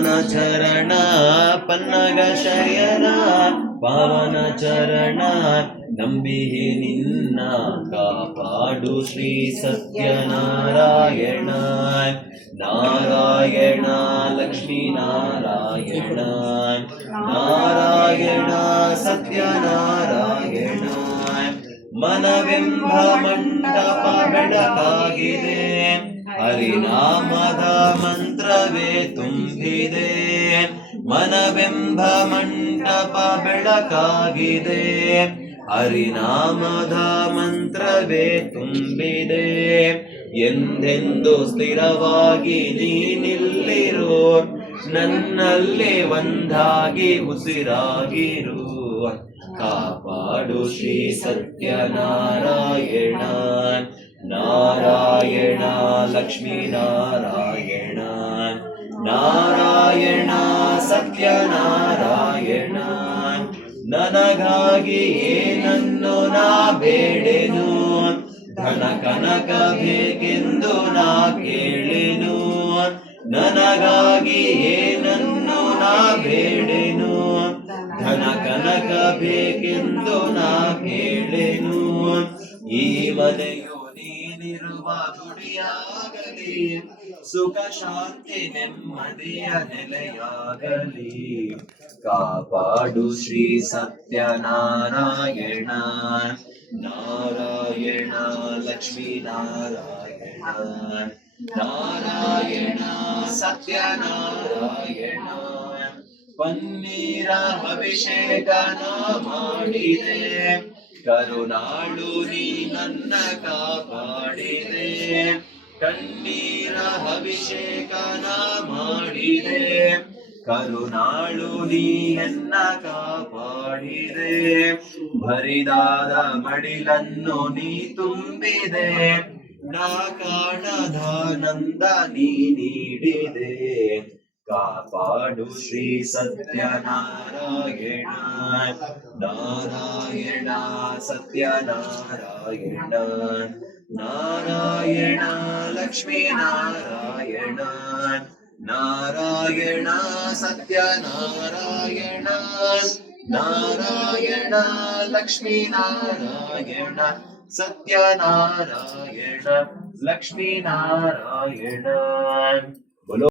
ಪಾವನ ಚರಣ, ಪನ್ನಗ ಶಯನ, ಪಾವನ ಚರಣ ನಂಬಿಹಿ ನಿನ್ನ ಕಾಪಾಡು ಶ್ರೀ ಸತ್ಯನಾರಾಯಣ. ನಾರಾಯಣ ಲಕ್ಷ್ಮೀ ನಾರಾಯಣ ನಾರಾಯಣ, ಸತ್ಯನಾರಾಯಣ. ಮನವೆಂಬ ಮಂಟಪ ಬೆಳಕಾಗಿದೆ. ಹರಿನಾಮದ ಮಂತ್ರವೇ ತುಂಬಿದೆ. ಮನವೆಂಬ ಮಂಟಪ ಬೆಳಕಾಗಿದೆ. ಹರಿನಾಮದ ಮಂತ್ರವೇ ತುಂಬಿದೆ. ಎಂದೆಂದು ಸ್ಥಿರವಾಗಿ ನೀನಿಲ್ಲಿರೋ, ನನ್ನಲ್ಲಿ ಒಂದಾಗಿ ಉಸಿರಾಗಿರು. ಕಾಪಾಡು ಶ್ರೀ ಸತ್ಯನಾರಾಯಣ. ನಾರಾಯಣ ನಾರಾಯಣ ನಾರಾಯಣ. ಸತ್ಯನಾರಾಯಣ ನನಗಾಗಿ ಏನನ್ನು ನಾ ಬೇಡೆನು? ಧನ ಕನಕ ಬೇಕೆಂದು ನಾ ಕೇಳೆನು? ನನಗಾಗಿ ಏನನ್ನು ನಾ ಬೇಡೆನು? ಧನ ಕನಕ ಬೇಕೆಂದು ನಾ ಕೇಳೆನು? ಈ ಮನೆಯು ನೀನಿರುವ ಗುಡಿಯಾಗಲಿ ಸುಖ ಶಾಂತಿ ನೆಮ್ಮದಿಯ ನೆಲೆಯಾಗಲಿ. ಕಾಪಾಡು ಶ್ರೀ ಸತ್ಯನಾರಾಯಣ, ನಾರಾಯಣ ಲಕ್ಷ್ಮೀ ನಾರಾಯಣ ನಾರಾಯಣ ಸತ್ಯನಾರಾಯಣ. ಪನ್ನೀರ ಅಭಿಷೇಕನ ಮಾಡಿದೆ. ಕರುಣಾಳು ನೀ ನನ್ನ ಕಾಪಾಡಿದೆ. ಕಣ್ಣೀರ ಅಭಿಷೇಕನ ಮಾಡಿದೆ. ಕರುಣಾಳು ನೀ ನನ್ನ ಕಾಪಾಡಿದೆ. ಬರಿದಾದ ಮಡಿಲನ್ನು ನೀ ತುಂಬಿದೆ. ನಾ ಕಾಣದಾನಂದ ನೀ ನೀಡಿದೆ. ಕಾಪಾಡು ಶ್ರೀ ಸತ್ಯನಾರಾಯಣ ನಾರಾಯಣ ಸತ್ಯನಾರಾಯಣ ನಾರಾಯಣ ಲಕ್ಷ್ಮೀ ನಾರಾಯಣ ನಾರಾಯಣ ಸತ್ಯನಾರಾಯಣ ನಾರಾಯಣ ಲಕ್ಷ್ಮೀ ನಾರಾಯಣ ಸತ್ಯನಾರಾಯಣ ಲಕ್ಷ್ಮೀ ನಾರಾಯಣ